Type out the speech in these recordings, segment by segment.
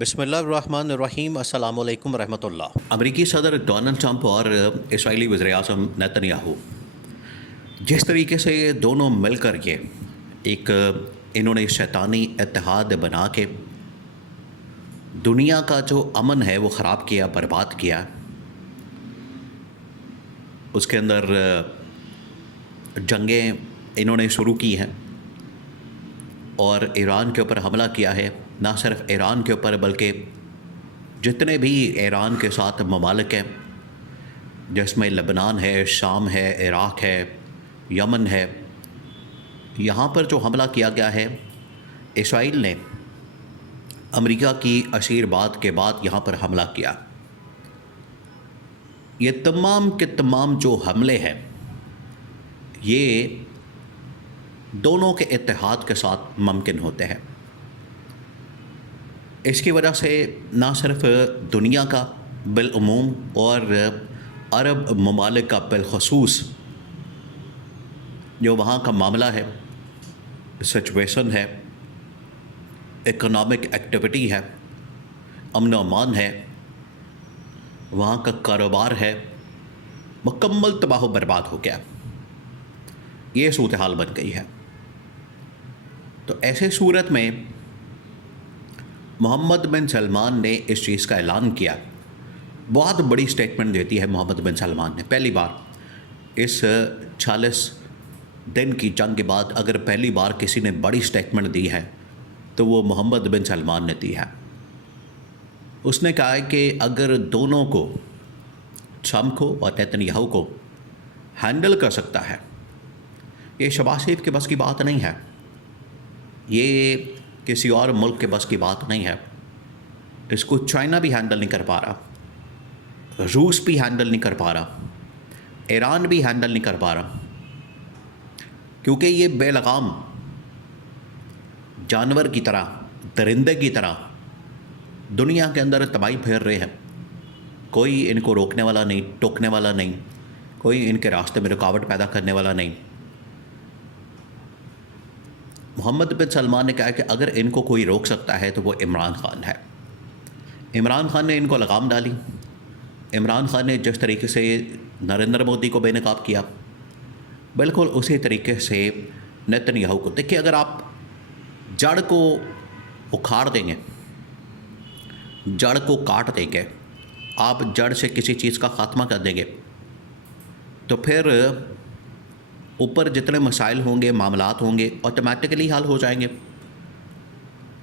بسم اللہ الرحمن الرحیم۔ السلام علیکم ورحمۃ اللہ۔ امریکی صدر ڈونلڈ ٹرمپ اور اسرائیلی وزیر اعظم نیتن یاہو جس طریقے سے یہ دونوں مل کر انہوں نے شیطانی اتحاد بنا کے دنیا کا جو امن ہے وہ خراب کیا، برباد کیا، اس کے اندر جنگیں انہوں نے شروع کی ہیں اور ایران کے اوپر حملہ کیا ہے۔ نہ صرف ایران کے اوپر بلکہ جتنے بھی ایران کے ساتھ ممالک ہیں، جس میں لبنان ہے، شام ہے، عراق ہے، یمن ہے، یہاں پر جو حملہ کیا گیا ہے، اسرائیل نے امریکہ کی اشیر بات کے بعد یہاں پر حملہ کیا۔ یہ تمام کے تمام جو حملے ہیں یہ دونوں کے اتحاد کے ساتھ ممکن ہوتے ہیں۔ اس کی وجہ سے نہ صرف دنیا کا بالعموم اور عرب ممالک کا بالخصوص جو وہاں کا معاملہ ہے، سچویشن ہے، اکنامک ایکٹیویٹی ہے، امن و امان ہے، وہاں کا کاروبار ہے، مکمل تباہ و برباد ہو گیا۔ یہ صورتحال بن گئی ہے۔ تو ایسے صورت میں محمد بن سلمان نے اس چیز کا اعلان کیا۔ بہت بڑی سٹیٹمنٹ دیتی ہے محمد بن سلمان نے۔ پہلی بار اس 46 دن کی جنگ کے بعد اگر پہلی بار کسی نے بڑی سٹیٹمنٹ دی ہے تو وہ محمد بن سلمان نے دی ہے۔ اس نے کہا ہے کہ اگر دونوں کو، ٹرمپ کو اور نیتن یاہو کو ہینڈل کر سکتا ہے، یہ شہباز شریف کے بس کی بات نہیں ہے، یہ کسی اور ملک کے بس کی بات نہیں ہے۔ اس کو چائنا بھی ہینڈل نہیں کر پا رہا، روس بھی ہینڈل نہیں کر پا رہا، ایران بھی ہینڈل نہیں کر پا رہا، کیونکہ یہ بے لگام جانور کی طرح، درندے کی طرح دنیا کے اندر تباہی پھیر رہے ہیں۔ کوئی ان کو روکنے والا نہیں، ٹوکنے والا نہیں، کوئی ان کے راستے میں رکاوٹ پیدا کرنے والا نہیں۔ محمد بن سلمان نے کہا کہ اگر ان کو کوئی روک سکتا ہے تو وہ عمران خان ہے۔ عمران خان نے ان کو لگام ڈالی۔ عمران خان نے جس طریقے سے نریندر مودی کو بے نقاب کیا، بالکل اسی طریقے سے نیتن یاہو کو۔ دیکھیے، اگر آپ جڑ کو اکھاڑ دیں گے، جڑ کو کاٹ دیں گے، آپ جڑ سے کسی چیز کا خاتمہ کر دیں گے، تو پھر اوپر جتنے مسائل ہوں گے، معاملات ہوں گے، آٹومیٹکلی حل ہو جائیں گے۔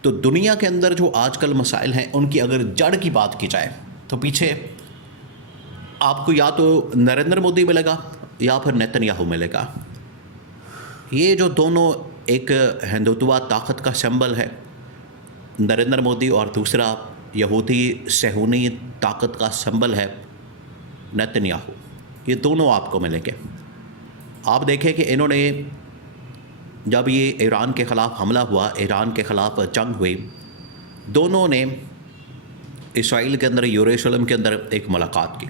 تو دنیا کے اندر جو آج کل مسائل ہیں ان کی اگر جڑ کی بات کی جائے تو پیچھے آپ کو یا تو نریندر مودی ملے گا یا پھر نیتن یاہو ملے گا۔ یہ جو دونوں، ایک ہندوتوا طاقت کا سمبل ہے نریندر مودی اور دوسرا یہودی صہیونی طاقت کا سمبل ہے نیتن یاہو، یہ دونوں آپ کو ملیں گے۔ آپ دیکھیں کہ انہوں نے جب یہ ایران کے خلاف حملہ ہوا، ایران کے خلاف جنگ ہوئی، دونوں نے اسرائیل کے اندر، یروشلم کے اندر ایک ملاقات کی،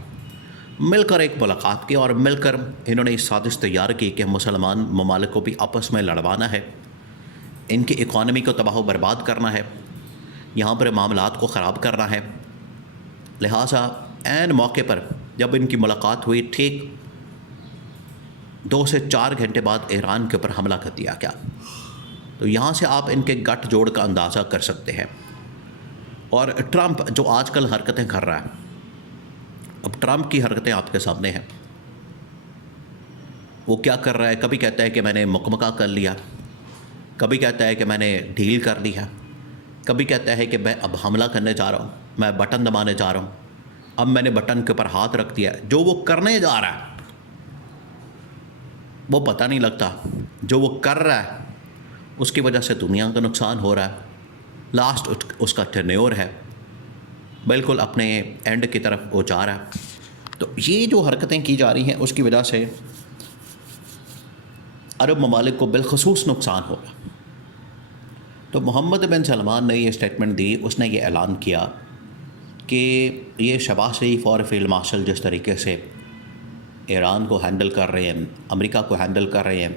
مل کر ایک ملاقات کی، اور مل کر انہوں نے سازش تیار کی کہ مسلمان ممالک کو بھی آپس میں لڑوانا ہے، ان کی اکانومی کو تباہ و برباد کرنا ہے، یہاں پر معاملات کو خراب کرنا ہے۔ لہٰذا عین موقع پر جب ان کی ملاقات ہوئی، ٹھیک 2 سے 4 گھنٹے بعد ایران کے اوپر حملہ کر دیا گیا۔ تو یہاں سے آپ ان کے گٹھ جوڑ کا اندازہ کر سکتے ہیں۔ اور ٹرمپ جو آج کل حرکتیں کر رہا ہے، اب ٹرمپ کی حرکتیں آپ کے سامنے ہیں۔ وہ کیا کر رہا ہے؟ کبھی کہتا ہے کہ میں نے مکمکہ کر لیا، کبھی کہتا ہے کہ میں نے ڈھیل کر لی ہے، کبھی کہتا ہے کہ میں اب حملہ کرنے جا رہا ہوں، میں بٹن دبانے جا رہا ہوں، اب میں نے بٹن کے اوپر ہاتھ رکھ دیا۔ جو وہ کرنے جا رہا ہے وہ پتہ نہیں لگتا، جو وہ کر رہا ہے اس کی وجہ سے دنیا کا نقصان ہو رہا ہے، لاسٹ اس کا ٹرنیور ہے، بالکل اپنے اینڈ کی طرف وہ جا رہا ہے۔ تو یہ جو حرکتیں کی جا رہی ہیں اس کی وجہ سے عرب ممالک کو بالخصوص نقصان ہوگا۔ تو محمد بن سلمان نے یہ سٹیٹمنٹ دی، اس نے یہ اعلان کیا کہ یہ شہباز شریف اور فیلڈ مارشل جس طریقے سے ایران کو ہینڈل کر رہے ہیں، امریکہ کو ہینڈل کر رہے ہیں،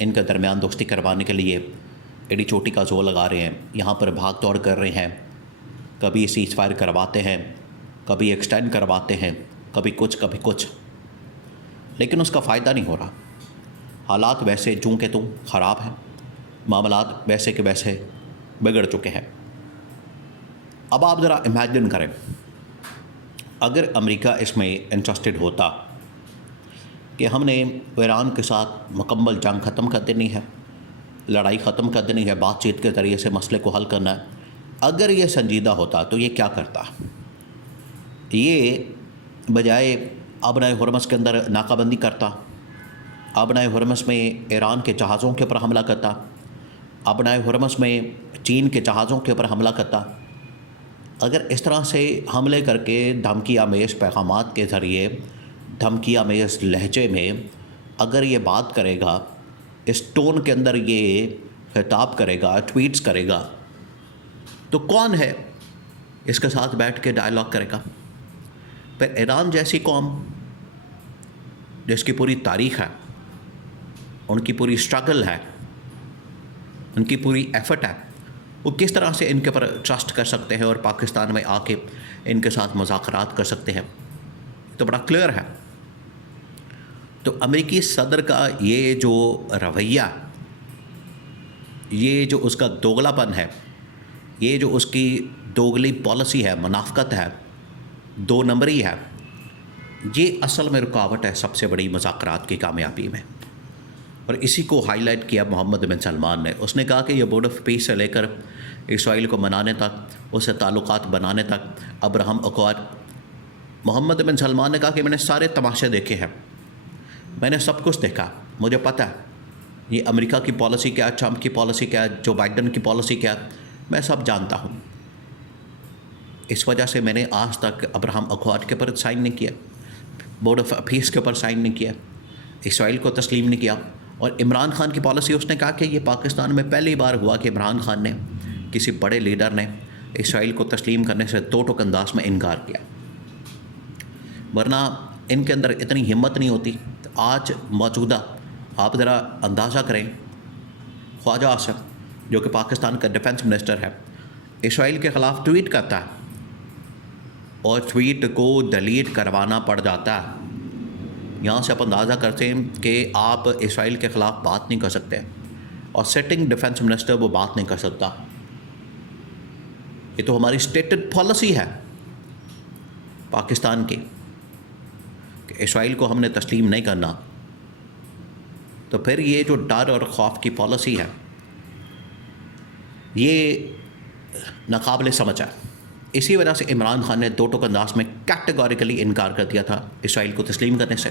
ان کے درمیان دوستی کروانے کے لیے ایڈی چوٹی کا زور لگا رہے ہیں، یہاں پر بھاگ دوڑ کر رہے ہیں، کبھی سیز فائر کرواتے ہیں، کبھی ایکسٹینڈ کرواتے ہیں، کبھی کچھ، لیکن اس کا فائدہ نہیں ہو رہا۔ حالات ویسے جوں کہ توں خراب ہیں، معاملات ویسے کہ ویسے بگڑ چکے ہیں۔ اب آپ ذرا امیجن کریں، اگر امریکہ اس میں انٹرسٹڈ ہوتا کہ ہم نے ایران کے ساتھ مکمل جنگ ختم کر دینی ہے، لڑائی ختم کر دینی ہے، بات چیت کے ذریعے سے مسئلے کو حل کرنا ہے، اگر یہ سنجیدہ ہوتا تو یہ کیا کرتا؟ یہ بجائے آبنائے ہرمز کے اندر ناکہ بندی کرتا، آبنائے ہرمز میں ایران کے جہازوں کے اوپر حملہ کرتا، آبنائے ہرمز میں چین کے جہازوں کے اوپر حملہ کرتا۔ اگر اس طرح سے حملے کر کے دھمکی آمیز پیغامات کے ذریعے، دھمکی آمیز لہجے میں اگر یہ بات کرے گا، اس ٹون کے اندر یہ خطاب کرے گا، ٹویٹس کرے گا، تو کون ہے اس کے ساتھ بیٹھ کے ڈائلاگ کرے گا؟ پھر ایران جیسی قوم جس کی پوری تاریخ ہے، ان کی پوری اسٹرگل ہے، ان کی پوری ایفرٹ ہے، وہ کس طرح سے ان کے پر ٹرسٹ کر سکتے ہیں اور پاکستان میں آ کے ان کے ساتھ مذاکرات کر سکتے ہیں؟ تو بڑا کلیئر ہے۔ تو امریکی صدر کا یہ جو رویہ، یہ جو اس کا دوگلا پن ہے، یہ جو اس کی دوگلی پالیسی ہے، منافقت ہے، دو نمبری ہے، یہ اصل میں رکاوٹ ہے سب سے بڑی مذاکرات کی کامیابی میں۔ اور اسی کو ہائی لائٹ کیا محمد بن سلمان نے۔ اس نے کہا کہ یہ بورڈ آف پیس سے لے کر اسرائیل کو منانے تک، اس سے تعلقات بنانے تک، ابراہم اکوارڈ، محمد بن سلمان نے کہا کہ میں نے سارے تماشے دیکھے ہیں، میں نے سب کچھ دیکھا، مجھے پتہ ہے یہ امریکہ کی پالیسی کیا ہے، ٹرمپ کی پالیسی کیا ہے، جو بائیڈن کی پالیسی کیا ہے، میں سب جانتا ہوں۔ اس وجہ سے میں نے آج تک ابراہم اکوارڈ کے اوپر سائن نہیں کیا، بورڈ آف پیس کے اوپر سائن نہیں کیا، اسرائیل کو تسلیم نہیں کیا۔ اور عمران خان کی پالیسی، اس نے کہا کہ یہ پاکستان میں پہلی بار ہوا کہ عمران خان نے، کسی بڑے لیڈر نے اسرائیل کو تسلیم کرنے سے دو ٹوک انداز میں انکار کیا، ورنہ ان کے اندر اتنی ہمت نہیں ہوتی۔ آج موجودہ آپ ذرا اندازہ کریں، خواجہ آصف جو کہ پاکستان کا ڈیفنس منسٹر ہے، اسرائیل کے خلاف ٹویٹ کرتا ہے اور ٹویٹ کو ڈیلیٹ کروانا پڑ جاتا ہے۔ یہاں سے آپ اندازہ کرتے ہیں کہ آپ اسرائیل کے خلاف بات نہیں کر سکتے، اور سیٹنگ ڈیفنس منسٹر وہ بات نہیں کر سکتا۔ یہ تو ہماری اسٹیٹڈ پالیسی ہے پاکستان کی کہ اسرائیل کو ہم نے تسلیم نہیں کرنا، تو پھر یہ جو ڈر اور خوف کی پالیسی ہے، یہ ناقابل سمجھ ہے۔ اسی وجہ سے عمران خان نے دو ٹوک انداز میں کیٹیگوریکلی انکار کر دیا تھا اسرائیل کو تسلیم کرنے سے،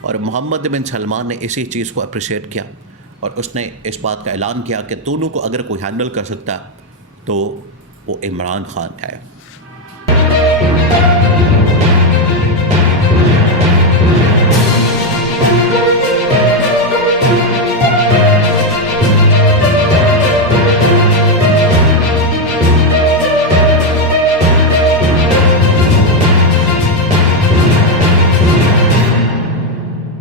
اور محمد بن سلمان نے اسی چیز کو اپریشیٹ کیا، اور اس نے اس بات کا اعلان کیا کہ دونوں کو اگر کوئی ہینڈل کر سکتا تو وہ عمران خان ہے۔